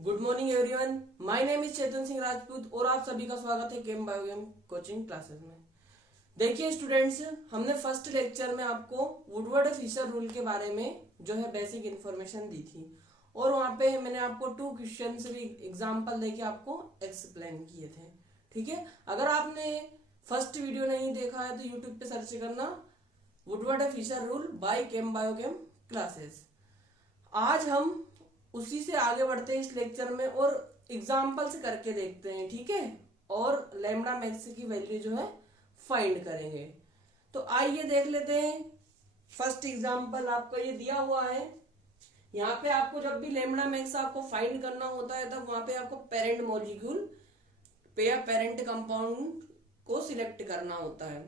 Good morning everyone, my name is Chetan Singh Rajput और आप सभी का स्वागत है केम बायोकेम कोचिंग क्लासेस में। देखिए स्टूडेंट्स, हमने फर्स्ट लेक्चर में आपको वुडवर्ड फिशर रूल के बारे में जो है बेसिक इन्फॉर्मेशन दी थी और वहां पे मैंने आपको 2 क्वेश्चन भी एग्जांपल देके आपको एक्सप्लेन किए थे। ठीक है, अगर आपने फर्स्ट वीडियो नहीं देखा है तो यूट्यूब पे सर्च करना Woodward Fisher rule by chem biochem classes. आज हम उसी से आगे बढ़ते हैं इस लेक्चर में और एग्जाम्पल्स करके देखते हैं। ठीक है, और लैम्डा मैक्स की वैल्यू जो है फाइंड करेंगे। तो आइए देख लेते हैं। फर्स्ट एग्जाम्पल आपका ये दिया हुआ है। यहाँ पे आपको जब भी लैम्डा मैक्स आपको फाइंड करना होता है तब वहां पे आपको पेरेंट मॉलिक्यूल पे या पेरेंट कंपाउंड को सिलेक्ट करना होता है।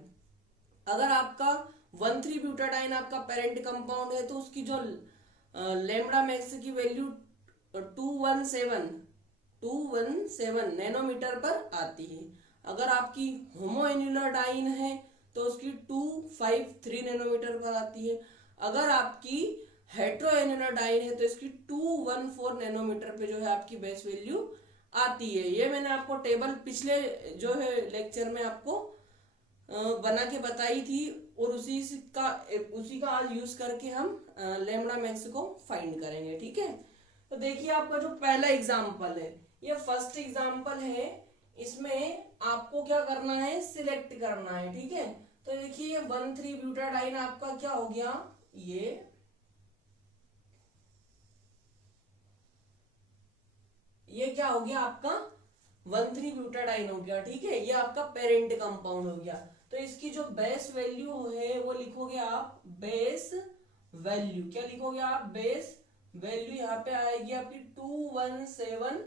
अगर आपका 1,3-ब्यूटाडाइन आपका पेरेंट कंपाउंड है तो उसकी जो लैम्डा मैक्स की वैल्यू 217 नैनोमीटर पर आती है। अगर आपकी होमोएन्युलर डाइन है तो उसकी 253 नैनोमीटर पर आती है। अगर आपकी हेट्रोएन्युलर डाइन है तो इसकी 214 नैनोमीटर पे जो है आपकी बेस वैल्यू आती है। ये मैंने आपको टेबल पिछले जो है लेक्चर में आपको बना के बताई थी और उसी का आज यूज करके हम लैम्डा मैक्स को फाइंड करेंगे। ठीक है, तो देखिए आपका जो पहला एग्जांपल है, ये फर्स्ट एग्जांपल है। इसमें आपको क्या करना है, सिलेक्ट करना है। ठीक है, तो देखिए 1,3-ब्यूटाडाइन आपका क्या हो गया, ये क्या हो गया आपका 1,3-ब्यूटाडाइन हो गया। ठीक है, ये आपका पेरेंट कंपाउंड हो गया। तो इसकी जो बेस वैल्यू है वो लिखोगे आप बेस वैल्यू। क्या लिखोगे आप, बेस वैल्यू। यहाँ पे आएगी आपकी 217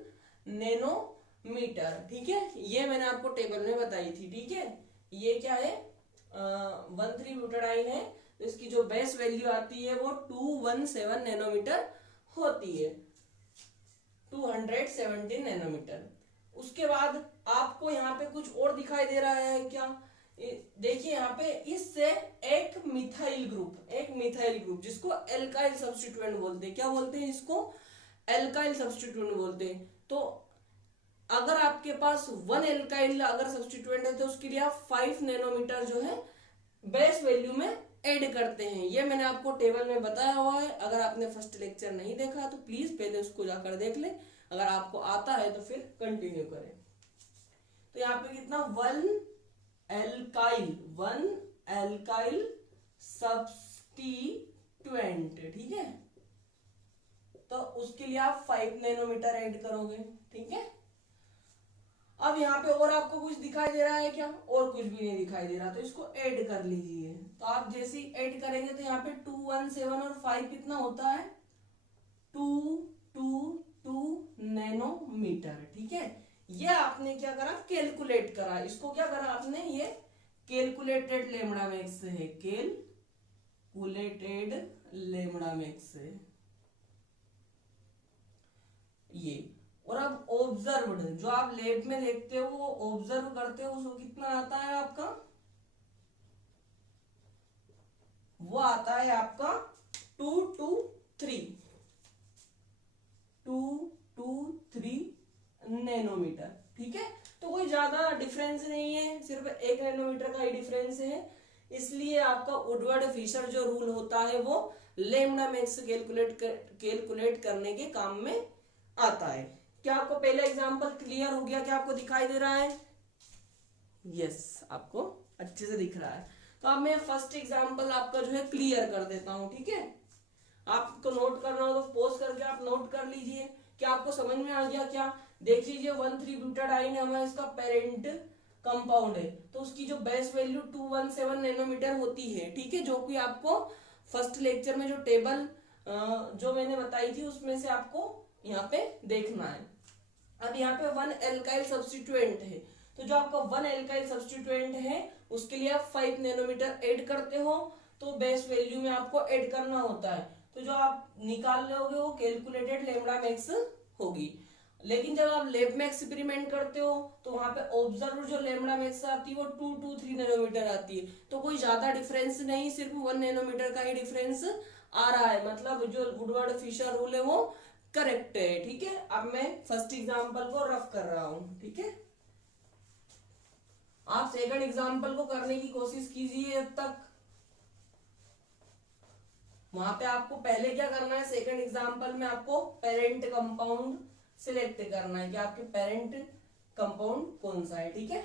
नैनोमीटर। ठीक है, ये मैंने आपको टेबल में बताई थी। ठीक है, ये क्या है, 1,3-ब्यूटाडाइन है तो इसकी जो बेस वैल्यू आती है वो 217 नैनोमीटर होती है, 217 नैनोमीटर। उसके बाद आपको यहाँ पे कुछ और दिखाई दे रहा है क्या, देखिए यहाँ पे इससे एक मिथाइल ग्रुप जिसको एल्काइल सब्स्टिट्यूएंट बोलते हैं। क्या बोलते हैं इसको, एल्काइल सब्स्टिट्यूएंट बोलते हैं। तो अगर आपके पास 1 एल्काइल अगर सब्स्टिट्यूएंट है तो उसके लिए आप 5 नैनोमीटर जो है बेस वैल्यू में ऐड करते हैं। ये मैंने आपको टेबल में बताया हुआ है। अगर आपने फर्स्ट लेक्चर नहीं देखा तो प्लीज पहले उसको जाकर देख ले। अगर आपको आता है तो फिर कंटिन्यू करें। तो यहाँ पे कितना, 1 एल्काइल सब्स्टिट्यूएंट। ठीक है, तो उसके लिए आप 5 नैनोमीटर ऐड करोगे। ठीक है, अब यहाँ पे और आपको कुछ दिखाई दे रहा है क्या, और कुछ भी नहीं दिखाई दे रहा, तो इसको ऐड कर लीजिए। तो आप जैसे ही ऐड करेंगे तो यहाँ पे 217 और 5 कितना होता है, 222 नैनोमीटर। ठीक है, ये आपने क्या करा, कैलकुलेट करा। इसको क्या करा आपने, ये कैलकुलेटेड लैम्डा मैक्स है, कैलकुलेटेड लैम्डा मैक्स है ये। और अब ऑब्जर्व्ड, जो आप लैब में देखते हो वो ऑब्जर्व करते हो, उसको कितना आता है आपका, वो आता है आपका 223 नैनोमीटर। ठीक है, तो कोई ज्यादा डिफरेंस नहीं है, सिर्फ 1 नैनोमीटर का ही डिफरेंस है। इसलिए आपका वुडवर्ड फिशर जो रूल होता है वो लैम्डा मैक्स कैलकुलेट करने के काम में आता है। क्या आपको पहला एग्जांपल क्लियर हो गया, क्या आपको दिखाई दे रहा है, यस आपको अच्छे से दिख रहा है। तो अब मैं फर्स्ट एग्जांपल आपका जो है क्लियर कर देता हूं। ठीक है, आपको नोट करना हो तो पॉज करके आप नोट कर लीजिए। क्या आपको समझ में आ गया क्या, देख लीजिए 1,3-ब्यूटाडाइन है हमारा, इसका पेरेंट कंपाउंड है तो उसकी जो बेस वैल्यू 217 नैनोमीटर होती है। ठीक है, जो कि आपको फर्स्ट लेक्चर में जो टेबल जो मैंने बताई थी उसमें से आपको यहाँ पे देखना है। अब यहाँ पे 1 एल्काइल सब्स्टिट्यूएंट है तो जो आपका 1 एल्काइल सब्स्टिट्यूएंट है उसके लिए आप 5 नैनोमीटर ऐड करते हो तो बेस वैल्यू में आपको ऐड करना होता है। तो जो आप निकाल लोगे वो कैलकुलेटेड लैम्डा मैक्स होगी। लेकिन जब आप लैब में एक्सपेरिमेंट करते हो तो वहां पे ऑब्जर्व जो लैम्डा मैक्स आती है वो 223 नैनोमीटर आती है। तो कोई ज्यादा डिफरेंस नहीं, सिर्फ 1 नैनोमीटर का ही डिफरेंस आ रहा है। मतलब जो वुडवर्ड फिशर रूल है वो करेक्ट है। ठीक है, अब मैं फर्स्ट एग्जांपल को रफ कर रहा हूं। ठीक है, आप सेकंड एग्जांपल को करने की कोशिश कीजिए। अब तक वहां पे आपको पहले क्या करना है, सेकंड एग्जांपल में आपको पेरेंट कंपाउंड सिलेक्ट करना है कि आपके पेरेंट कंपाउंड कौन सा है। ठीक है,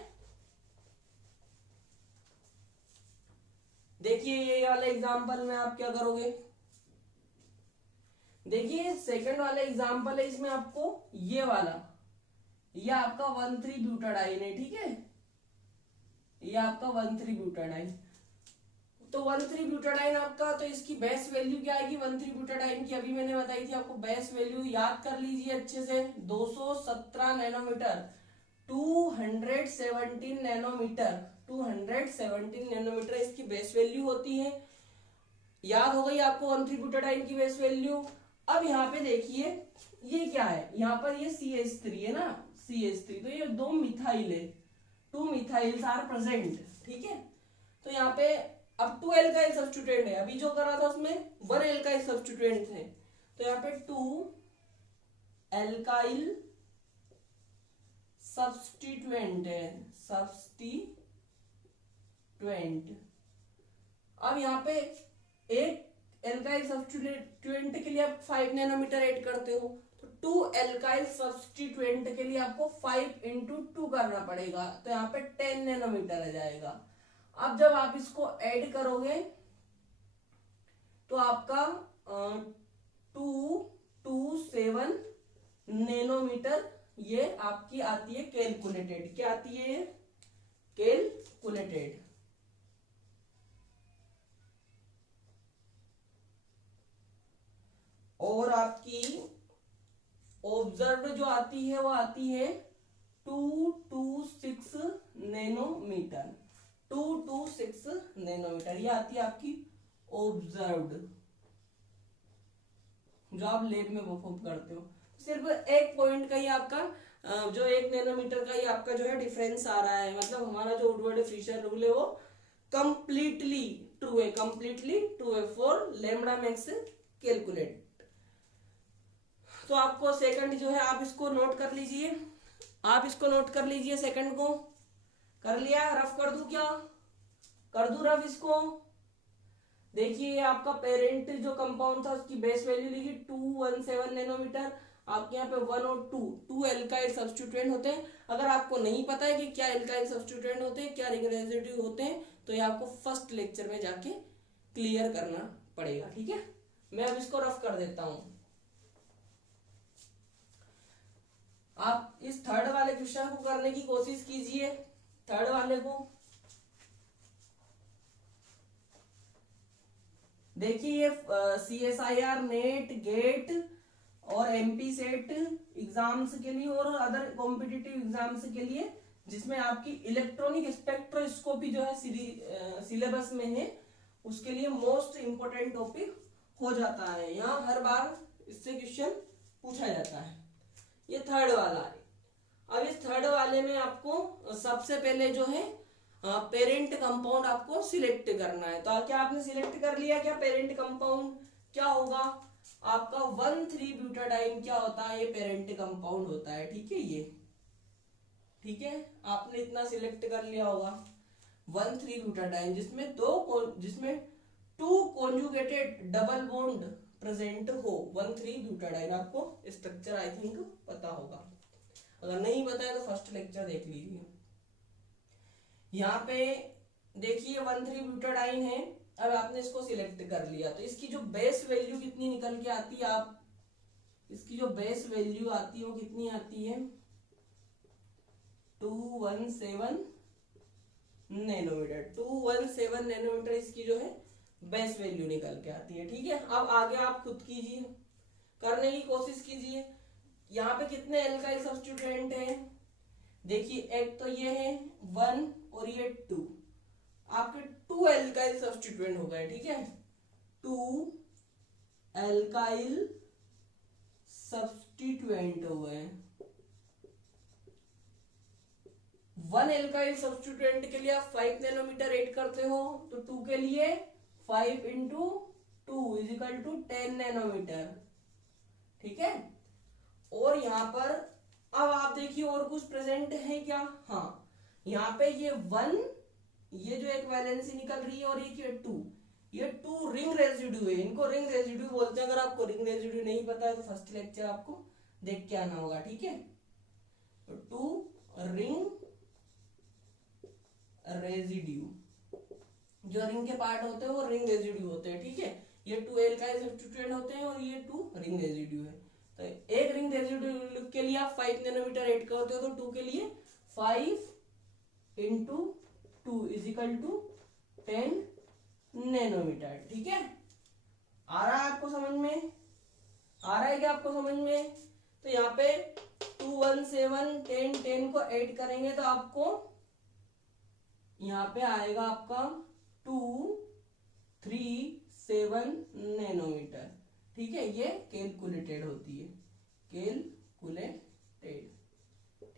देखिए ये वाले एग्जांपल में आप क्या करोगे, देखिए सेकंड वाले एग्जांपल है, इसमें आपको ये वाला, ये आपका 1,3 ब्यूटाडाइन है। ठीक है, ये आपका 1,3 ब्यूटाडाइन, तो 1,3 ब्यूटाडाइन आपका, तो इसकी बेस वैल्यू क्या आएगी 1,3 ब्यूटाडाइन की, अभी मैंने बताई थी आपको बेस वैल्यू, याद कर लीजिए अच्छे से, 217 नैनोमीटर, 217 नैनोमीटर, 217 नैनोमीटर इसकी बेस वैल्यू होती है। याद हो गई आपको 1,3 ब्यूटाडाइन की बेस वैल्यू। अब यहाँ पे देखिए ये क्या है, यहाँ पर ये CH3 है ना, CH3, तो ये 2 मिथाइल है, 2 मिथाइल्स आर प्रेजेंट। ठीक है, तो यहाँ पे अब 2 एल्काइल सब्स्टिट्यूएंट है, अभी जो करा था उसमें 1 एल्काइल सब्स्टिट्यूएंट थे, तो यहाँ पे 2 एल्काइल सब्स्टिट्यूएंट है, सब्स्टिट्यूएंट। अब यहाँ पे एक एल्काइल सब्स्टिट्यूएंट के लिए आप 5 नैनोमीटर ऐड करते हो, तो 2 एल्काइल सब्स्टिट्यूएंट के लिए आपको 5 into 2 करना पड़ेगा, तो यहाँ पे 10 नैनोमीटर आ जाएगा। अब जब आप इसको ऐड करोगे तो आपका 227 नैनोमीटर ये आपकी आती है कैलकुलेटेड। क्या आती है, कैलकुलेटेड। और आपकी ऑब्जर्व जो आती है वो आती है 226 नैनोमीटर, 226 नैनोमीटर, ये आती है आपकी ऑब्जर्व्ड, जो आप लैब में परफॉर्म करते हो। सिर्फ एक पॉइंट का ही आपका जो 1 नैनोमीटर का ही आपका जो है डिफरेंस आ रहा है, मतलब हमारा जो वुडवर्ड फिशर रूल है वो कंप्लीटली ट्रू है, कंप्लीटली ट्रू है फॉर लैम्बडा मैक्स कैलकुलेट। तो आपको सेकंड जो है आप इसको नोट कर लीजिए, आप इसको नोट कर लीजिए, सेकंड को कर लिया, रफ कर दूं क्या, कर दूं रफ इसको। देखिए आपका पेरेंट जो कंपाउंड था उसकी बेस वैल्यू लिखी 217 नैनोमीटर, आपके यहाँ पे 1 और 2 एल्काइल सब्स्टिट्यूएंट होते हैं। अगर आपको नहीं पता है कि क्या एल्काइल सब्स्टिट्यूएंट होते हैं, क्या रिंग रेसिड्यू होते हैं, तो ये आपको फर्स्ट लेक्चर में जाके क्लियर करना पड़ेगा। ठीक है, मैं अब इसको रफ कर देता हूं। आप इस थर्ड वाले क्वेश्चन को करने की कोशिश कीजिए, थर्ड वाले को देखिए, CSIR नेट गेट और MP सेट एग्जाम्स के लिए और अदर कॉम्पिटिटिव एग्जाम्स के लिए, जिसमें आपकी इलेक्ट्रॉनिक स्पेक्ट्रोस्कोपी जो है सिलेबस में है, उसके लिए मोस्ट इंपोर्टेंट टॉपिक हो जाता है। यहाँ हर बार इससे क्वेश्चन पूछा जाता है। ये थर्ड वाला है। अब इस थर्ड वाले में आपको सबसे पहले जो है पेरेंट कंपाउंड आपको सिलेक्ट करना है। तो क्या आपने सिलेक्ट कर लिया क्या पेरेंट कंपाउंड, क्या होगा आपका 1,3 ब्यूटाडाइन, क्या होता है ये पेरेंट कंपाउंड होता है। ठीक है, ये ठीक है, आपने इतना सिलेक्ट कर लिया होगा 1,3 ब्यूटाडाइन, जिसमें 2 कॉन्जुगेटेड डबल बॉन्ड प्रेजेंट हो, 1,3 ब्यूटाडाइन। आपको स्ट्रक्चर आई थिंक पता होगा, अगर नहीं पता है तो फर्स्ट लेक्चर देख लीजिए। यहाँ पे देखिए 1,3 ब्यूटाडाइन है, अब आपने इसको सिलेक्ट कर लिया, तो इसकी जो बेस वैल्यू कितनी निकल के आती है, आप इसकी जो बेस वैल्यू आती है वो कितनी आती है 217 नैनोमीटर, 217 नैनोमीटर इसकी जो है बेस वैल्यू निकल के आती है। ठीक है, अब आगे आप खुद कीजिए, करने की कोशिश कीजिए। यहाँ पे कितने एल्काइल सब्स्टिट्यूएंट हैं, देखिए एक तो ये है 1 और ये 2, आपके 2 एल्काइल सब्स्टिट्यूएंट हो गए। ठीक है, 2 एल्काइल सब्स्टिट्यूएंट हो गए। 1 एल्काइल सब्स्टिट्यूएंट के लिए आप 5 नैनोमीटर ऐड करते हो, तो 2 के लिए 5 into 2 = 10 नैनोमीटर। ठीक है, यहाँ पर अब आप देखिए और कुछ प्रेजेंट है क्या? हाँ, यहाँ पे ये 1, ये जो एक वैलेंसी निकल रही है और ये 2, ये 2 रिंग रेजिड्यू है। इनको रिंग रेजिड्यू बोलते हैं। अगर आपको रिंग रेजिड्यू नहीं पता है तो फर्स्ट लेक्चर आपको देख के आना होगा, ठीक है। तो 2 रिंग रेजिड्यू, जो रिंग के पार्ट होते हैं वो रिंग रेजिड्यू होते हैं, ठीक है। ये 2 एल्काइल सब्स्टिट्यूएंट होते हैं और ये 2 रिंग रेजिड्यू है। तो एक रिंग रेजिड्यू के लिए आप 5 नैनोमीटर ऐड करते हो तो 2 के लिए 5 into 2 is equal to 10 nanometer, ठीक है। आ रहा है आपको समझ में? आ रहा है क्या आपको समझ में? तो यहाँ पे 2 1 7 10 10 को ऐड करेंगे तो आपको यहाँ पे आएगा आपका 2 3 7 नैनोमीटर, ठीक है। ये कैलकुलेटेड होती है, कैलकुलेटेड,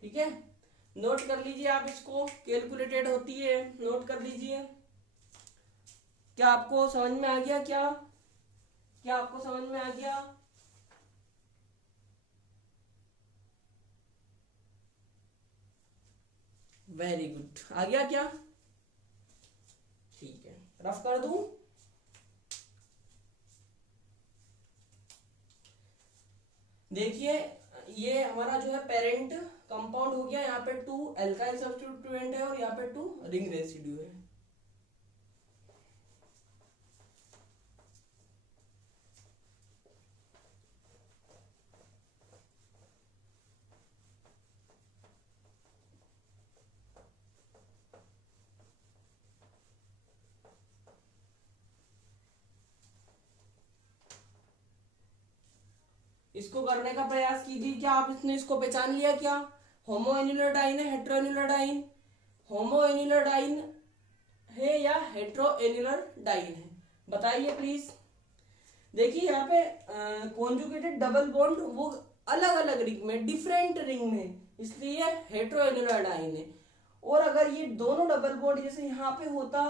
ठीक है। नोट कर लीजिए आप इसको, कैलकुलेटेड होती है, नोट कर लीजिए। क्या आपको समझ में आ गया? क्या आपको समझ में आ गया? वेरी गुड, आ गया क्या? ठीक है, रफ कर दूं? देखिए ये हमारा जो है पेरेंट कंपाउंड हो गया। यहाँ पे 2 एल्काइल सब्स्टिट्यूएंट है और यहाँ पे 2 रिंग रेसिड्यू है। इसको करने का प्रयास कीजिए। क्या आपने इसको पहचान लिया? क्या होमो एन्युलर डाइन है, हेट्रो एन्युलर डाइन? होमो एन्युलर डाइन है या हेट्रो एन्युलर डाइन है? बताइए प्लीज। देखिए यहाँ पे कॉन्जुगेटेड डबल बॉन्ड वो अलग अलग रिंग में, डिफरेंट रिंग में, इसलिए हेट्रो एन्युलर डाइन है। और अगर ये दोनों डबल बॉन्ड जैसे यहाँ पे होता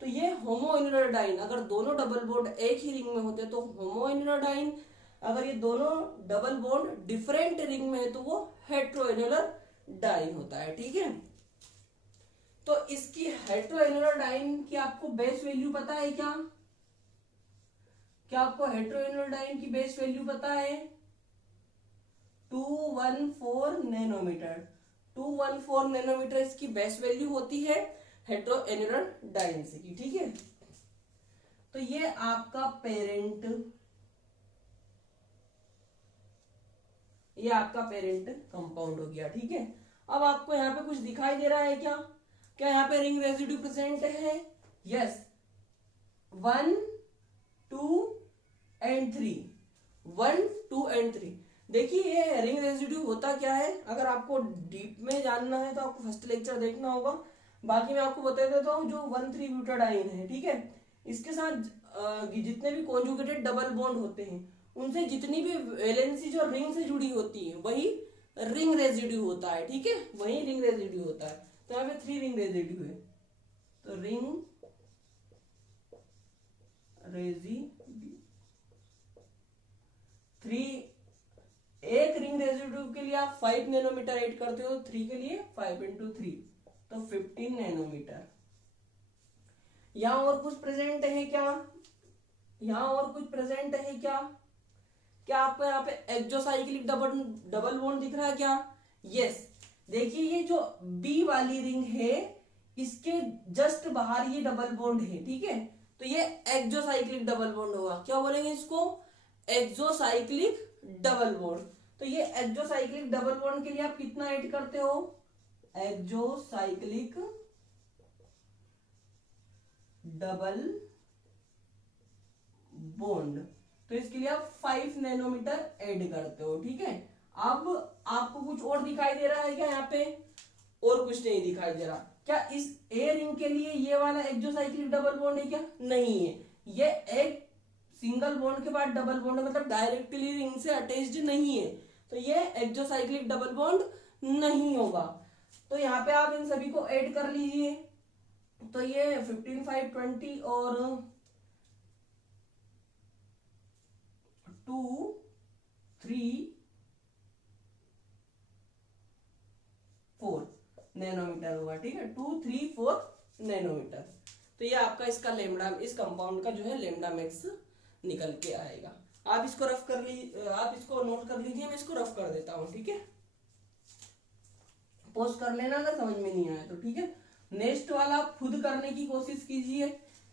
तो ये होमो एन्युलर डाइन। अगर दोनों डबल बॉन्ड एक ही रिंग में होते तो होमो एन्युलर डाइन। अगर ये दोनों डबल बॉन्ड डिफरेंट रिंग में है तो वो हेट्रो एन्युलर डाइन होता है, ठीक है। तो इसकी हेट्रो एन्युलर डाइन की आपको बेस वैल्यू पता है क्या? क्या आपको हेट्रो एन्युलर डाइन की बेस वैल्यू पता है? 214 नैनोमीटर। 214 नैनोमीटर इसकी बेस वैल्यू होती है हेट्रो एन्युलर डाइन से की, ठीक है। तो ये आपका पेरेंट, ये आपका पेरेंट कंपाउंड हो गया, ठीक है। अब आपको यहाँ पे कुछ दिखाई दे रहा है क्या? क्या यहाँ पे रिंग रेजिड्यू प्रेजेंट है? Yes, 1 2 and 3, 1 2 and 3। देखिए ये रिंग रेजिड्यू होता क्या है, अगर आपको डीप में जानना है तो आपको फर्स्ट लेक्चर देखना होगा। बाकी मैं आपको बता देता हूँ। जो 1,3 ब्यूटाडाइन है, ठीक है, इसके साथ जितने भी कॉन्जुगेटेड डबल बॉन्ड होते हैं उनसे जितनी भी वैलेंसी जो रिंग से जुड़ी होती है वही रिंग रेजिड्यू होता है, ठीक है, वही रिंग रेजिड्यू होता है। तो यहाँ पे 3 रिंग रेजिड्यू है, तो रिंग रेजिड्यू 3। एक रिंग रेजिड्यू के लिए आप 5 नैनोमीटर ऐड करते हो, 3 के लिए 5 इंटू 3 तो 15 नैनोमीटर। यहां और कुछ प्रेजेंट है क्या? यहां और कुछ प्रेजेंट है क्या? क्या आपको यहाँ पे एक्सोसाइक्लिक डबल बॉन्ड दिख रहा है क्या? यस। देखिए ये जो बी वाली रिंग है इसके जस्ट बाहर ये डबल बॉन्ड है, ठीक है, तो ये एक्सोसाइक्लिक डबल बॉन्ड होगा। क्या बोलेंगे इसको? Exocyclic double bond. तो ये एक्सोसाइक्लिक डबल बॉन्ड के लिए आप कितना ऐड करते हो? एक्सोसाइक्लिक डबल बॉन्ड, तो इसके लिए आप 5 नैनोमीटर ऐड करते हो, ठीक है। अब आपको कुछ और दिखाई दे रहा है क्या यहाँ पे? और कुछ नहीं दिखाई दे रहा। क्या इस ए रिंग के लिए ये वाला एक्सोसाइक्लिक डबल बॉन्ड है क्या? नहीं है। ये एक सिंगल बॉन्ड के बाद डबल बॉन्ड है, मतलब डायरेक्टली रिंग से अटैच्ड नहीं है, तो ये एक्सोसाइक्लिक डबल बॉन्ड नहीं होगा। तो यहाँ पे आप इन सभी को ऐड कर लीजिए। तो ये 15 5 20 और 2 3 नैनोमीटर होगा, ठीक है, 2, 3, 4 नैनोमीटर। तो ये आपका इसका लेमडा, इस कंपाउंड का जो है लेमडा मैक्स निकल के आएगा। आप इसको रफ कर आप इसको नोट कर लीजिए, मैं इसको रफ कर देता हूँ, ठीक है, पोस्ट कर लेना अगर समझ में नहीं आया तो, ठीक है। नेक्स्ट वाला आप खुद करने की कोशिश कीजिए।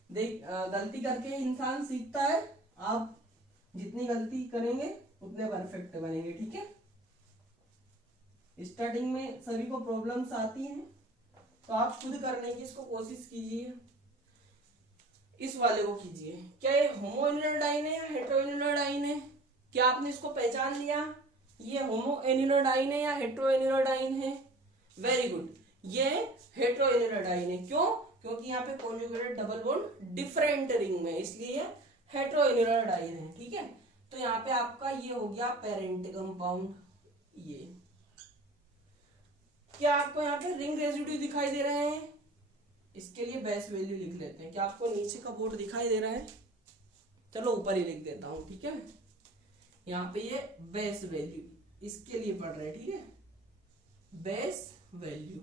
देख गलती करके इंसान सीखता है, आप जितनी गलती करेंगे उतने परफेक्ट बनेंगे, ठीक है। स्टार्टिंग में सभी को प्रॉब्लम्स आती हैं, तो आप खुद करने की इसको कोशिश कीजिए। इस वाले को कीजिए, क्या ये होमोएन्युलर है या हेटेरोएन्युलर है? क्या आपने इसको पहचान लिया? ये होमोएन्युलर है या हेटेरोएन्युलर है? वेरी गुड, ये हेटेरोएन्युलर है। क्यों? क्योंकि यहाँ पे conjugated double bond different ring में, इसलिए ये हेटेरोएन्युलर है, ठीक है। तो यहाँ पे आपका ये हो गया पेरेंट कंपाउंड। ये क्या आपको यहाँ पे रिंग रेजिड्यू दिखाई दे रहे हैं? इसके लिए बेस वैल्यू लिख लेते हैं। क्या आपको नीचे का बोर्ड दिखाई दे रहा है? चलो ऊपर ही लिख देता हूं, ठीक है। यहाँ पे ये बेस वैल्यू इसके लिए पढ़ रहे हैं, ठीक है, बेस वैल्यू।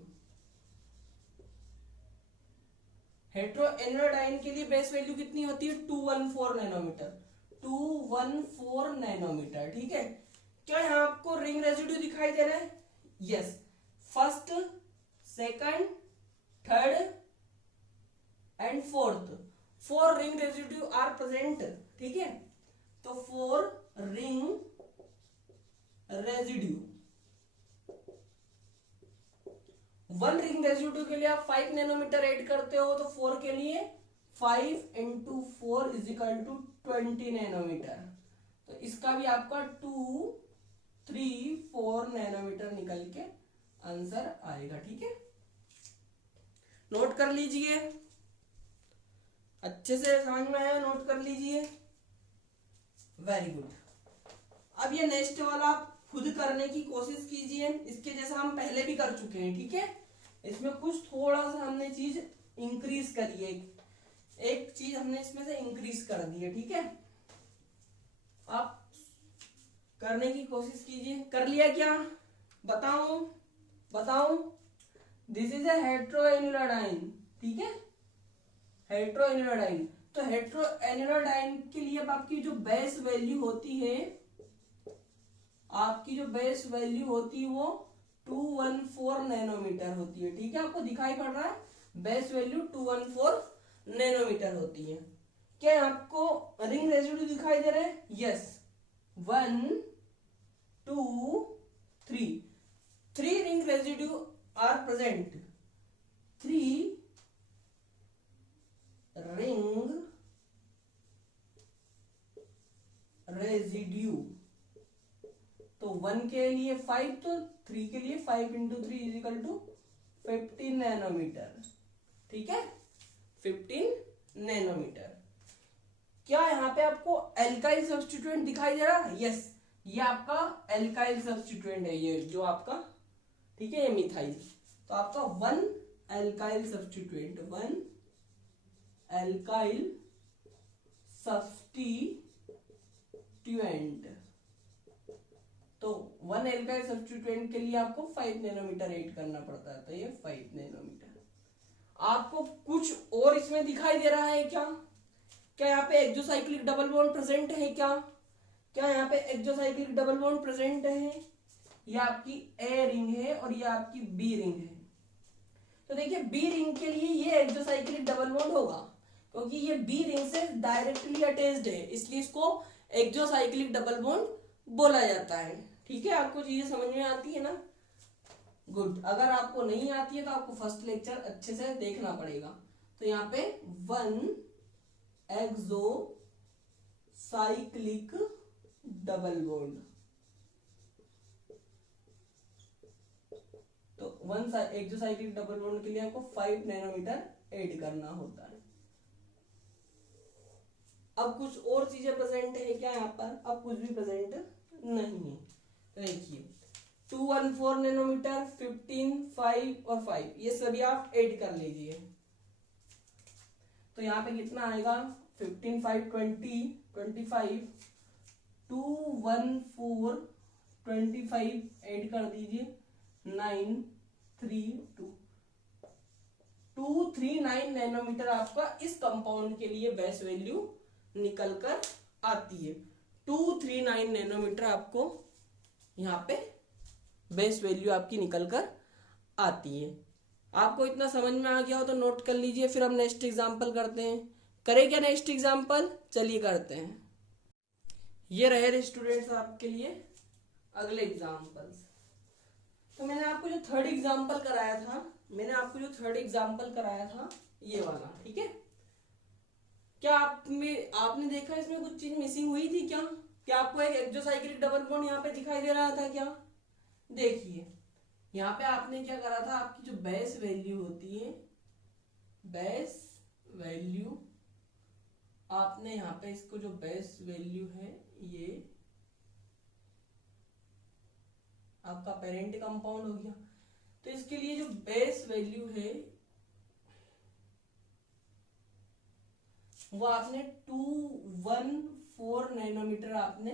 हेटेरोएन्युलर के लिए बेस वैल्यू कितनी होती है? 214 नैनोमीटर, 214 नैनोमीटर, ठीक है। क्या यहाँ आपको रिंग रेजिड्यू दिखाई दे रहा है? Yes, first, second, third and fourth, 4 ring residue are present, ठीक है। तो 4 रिंग रेजिड्यू, 1 रिंग रेजिड्यू के लिए आप 5 नैनोमीटर ऐड करते हो, तो 4 के लिए 5 × 4 = 20 नैनोमीटर। तो इसका भी आपका 2, 3, 4 नैनोमीटर निकल के आंसर आएगा, ठीक है। नोट कर लीजिए, अच्छे से समझ में आया, नोट कर लीजिए, वेरी गुड। अब ये नेक्स्ट वाला आप खुद करने की कोशिश कीजिए, इसके जैसा हम पहले भी कर चुके हैं, ठीक है। इसमें कुछ थोड़ा सा हमने चीज इंक्रीज करी है, एक चीज हमने इसमें से इंक्रीज कर दी है, ठीक है। आप करने की कोशिश कीजिए। कर लिया क्या? बताऊं? दिस इज ए हेटेरोएन्युलर डाइन, ठीक है, हेटेरोएन्युलर डाइन। तो हेटेरोएन्युलर डाइन के लिए अब आपकी जो बेस वैल्यू होती है, वो 214 नैनोमीटर होती है, ठीक है। आपको दिखाई पड़ रहा है, बेस वैल्यू 214 नैनोमीटर होती है। क्या आपको रिंग रेजिड्यू दिखाई दे रहे हैं? Yes, 1, 2, 3 ring residue are present, 3 ring residue. तो 1 के लिए 5, तो 3 के लिए 5 × 3 = 15 नैनोमीटर, ठीक है, 15 नैनोमीटर। क्या यहाँ पे आपको एल्काइल सब्स्टिट्यूएंट दिखाई दे रहा है? यस, ये आपका एल्काइल सब्स्टिट्यूएंट है, ये जो आपका, ठीक है, ये मिथाइल। तो आपका 1 एल्काइल सब्स्टिट्यूएंट, 1 एल्काइल सब्स्टिट्यूएंट। तो 1 एल्काइल सब्स्टिट्यूएंट के लिए आपको 5 नैनोमीटर ऐड करना पड़ता है, तो ये 5 नैनोमीटर। आपको कुछ और इसमें दिखाई दे रहा है क्या? क्या यहाँ पे एक्सोसाइक्लिक डबल बॉन्ड प्रेजेंट है क्या? यहाँ पे एक्सोसाइक्लिक डबल बॉन्ड प्रेजेंट है? ये आपकी ए रिंग है और ये आपकी बी रिंग है। तो देखिए, बी रिंग के लिए ये एक्सोसाइक्लिक डबल बॉन्ड होगा, क्योंकि ये बी रिंग से डायरेक्टली अटैच्ड है, इसलिए इसको एक्सोसाइक्लिक डबल बॉन्ड बोला जाता है, ठीक है। आपको चीजें समझ में आती है ना? गुड। अगर आपको नहीं आती है तो आपको फर्स्ट लेक्चर अच्छे से देखना पड़ेगा। तो यहाँ पे 1 एक्सोसाइक्लिक डबल बॉन्ड, तो 1 एक्सोसाइक्लिक डबल बॉन्ड के लिए आपको 5 नैनोमीटर ऐड करना होता है। अब कुछ और चीजें प्रेजेंट है क्या यहाँ पर? अब कुछ भी प्रेजेंट नहीं है। तो देखिए, 214 नैनोमीटर, 15, 5 और 5, ये सभी आप ऐड कर लीजिए। तो यहाँ पे कितना आएगा? 15, 5, 20, 25, 214, 25 ऐड कर दीजिए, 9, 3, 2। 239 नैनोमीटर आपका इस कंपाउंड के लिए बेस वैल्यू निकल कर आती है। 239 नैनोमीटर आपको यहाँ पे बेस वैल्यू आपकी निकल कर आती है। आपको इतना समझ में आ गया हो तो नोट कर लीजिए, फिर हम नेक्स्ट एग्जाम्पल करते हैं। करें क्या नेक्स्ट एग्जाम्पल? चलिए करते हैं। ये रहे स्टूडेंट्स आपके लिए अगले एग्जाम्पल्स। तो मैंने आपको जो थर्ड एग्जाम्पल कराया था ये वाला, ठीक है। क्या आपने देखा इसमें कुछ चीज मिसिंग हुई थी क्या? क्या आपको एक एक्सोसाइक्लिक डबल बॉन्ड यहाँ पे दिखाई दे रहा था क्या? देखिए यहाँ पे आपने क्या करा था, आपकी जो बेस वैल्यू होती है, बेस वैल्यू आपने यहाँ पे इसको जो बेस वैल्यू है ये आपका पेरेंट कंपाउंड हो गया। तो इसके लिए जो बेस वैल्यू है वो आपने 214 नैनोमीटर आपने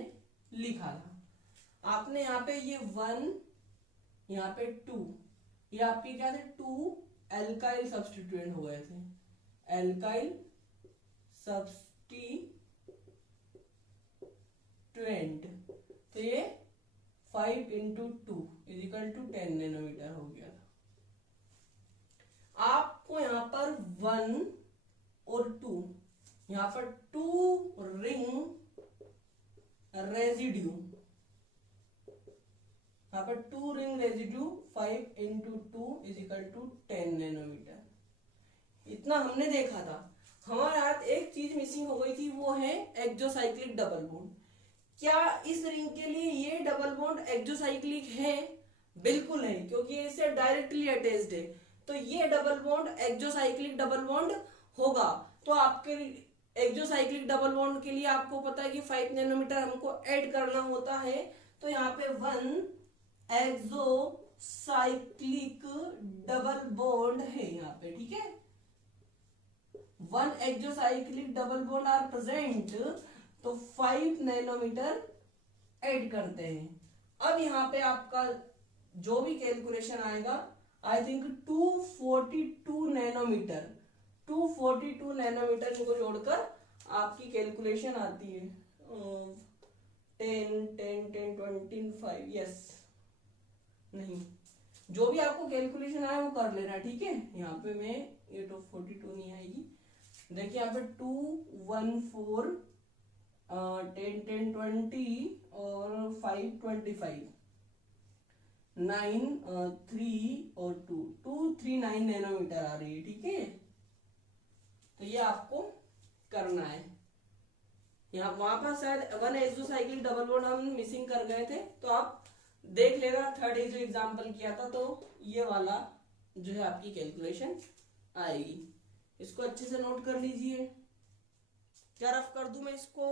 लिखा था। आपने यहाँ पे ये 1, यहाँ पे 2, ये आपके क्या थे? 2 एल्काइल सब्स्टिट्यूएंट हो गए थे, एल्काइल सब्स्टिट्यूएंट। तो ये 5 × 2 = 10 नैनोमीटर हो गया था। आपको यहाँ पर 1 और 2, यहाँ पर 2 रिंग रेजिड्यू, यहाँ पर 2 रिंग रेजिड्यू 5 × 2 = 10 नैनोमीटर। इतना हमने देखा था। हमारे हाथ एक चीज मिसिंग हो गई थी, वो है एक्सोसाइक्लिक डबल बॉन्ड। क्या इस रिंग के लिए ये डबल बॉन्ड एक्सोसाइक्लिक है? बिल्कुल है, क्योंकि इससे डायरेक्टली अटैच्ड है। तो ये double bond exocyclic double bond होगा। तो आपके एक्सोसाइक्लिक डबल बॉन्ड के लिए आपको पता है कि 5 नैनोमीटर हमको ऐड करना होता है। तो यहाँ पे 1 एक्सोसाइक्लिक डबल बॉन्ड है यहाँ पे, ठीक है। 1 exocyclic double bond are present, तो 5 नैनोमीटर ऐड करते हैं। अब यहाँ पे आपका जो भी कैलकुलेशन आएगा, आई थिंक 242 नैनोमीटर, 242 नैनोमीटर इनको जोड़कर आपकी कैलकुलेशन आती है 10 10 10 25, यस नहीं, जो भी आपको कैलकुलेशन आए वो कर लेना, ठीक है। यहाँ पे मैं ये 242 नहीं आएगी। देखिए यहाँ पे 2 1 4 10 10 20 और 5 25 9 3 और 2 239 नैनोमीटर आ रही है, ठीक है। तो ये आपको करना है। यहाँ वहां पर शायद 1 एक्सोसाइक्लिक डबल बॉन्ड हम मिसिंग कर गए थे, तो आप देख लेना थर्ड जो एग्जांपल किया था, तो ये वाला जो है आपकी कैलकुलेशन आएगी। इसको अच्छे से नोट कर लीजिए। क्या रफ कर दूं मैं इसको?